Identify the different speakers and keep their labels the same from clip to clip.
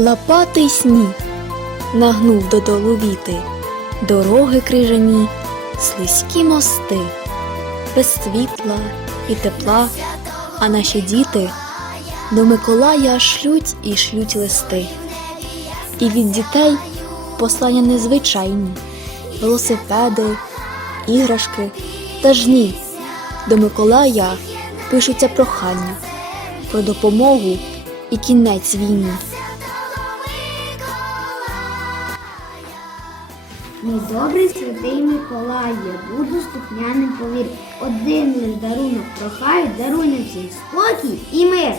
Speaker 1: Лопатий сніг нагнув додолу віти, дороги крижані, слизькі мости, без світла і тепла, а наші діти до Миколая шлють і шлють листи. І від дітей послання незвичайні, велосипеди, іграшки та жні. До Миколая пишуться прохання про допомогу і кінець війні.
Speaker 2: Мій добрий святий Миколай, я буду слухняним повір. Один лиш дарунок прохаю, даруй всім спокій і мир.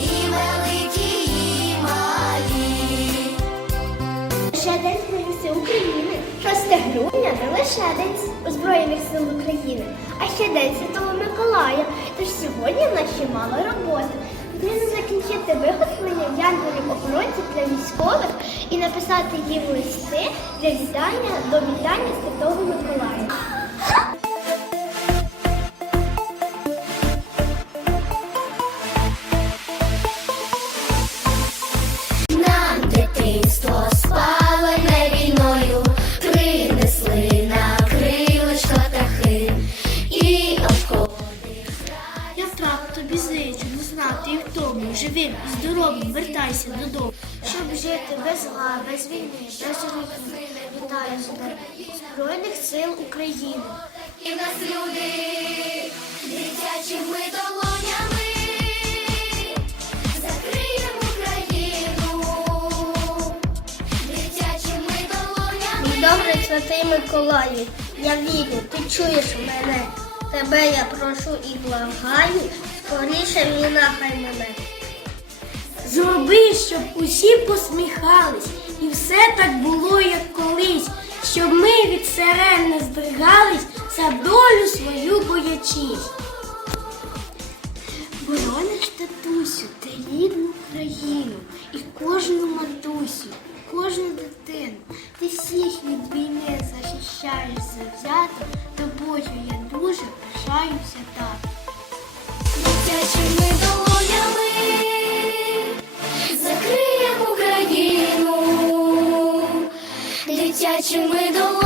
Speaker 3: І великі, і малі.
Speaker 4: Ще день Збройних України. 6 грудня не лише день Збройних сил України, а ще день Святого Миколая. Тож сьогодні в нас ще мало роботи. Потрібно закінчити виготовлення янголів охоронців для військових і написати їм листи для вітання до вітання Святого Миколая.
Speaker 3: Нам дитинство спалене війною, принесли на крилечко птахи і обходи.
Speaker 4: Я правда тобі зичу, не знати і в тому, живим і здоровим вертайся додому. Щоб жити без зла, без війни, без руїни, вітаю себе Збройних сил України.
Speaker 3: І в нас люди дитячими долонями закриємо Україну. Дитячими долонями.
Speaker 4: Добрий святий Миколаю, я вірю, ти чуєш мене. Тебе я прошу і благаю, скоріше війна хай мене.
Speaker 2: Зроби, щоб усі посміхались, і все так було, як колись, щоб ми від сирен не здригались, за долю свою боячись. Борониш татусю, ти рідну країну, і кожну матусю, кожну дитину. Ти всіх від
Speaker 3: Дитячими долонями закриємо Україну. Дитячими долонями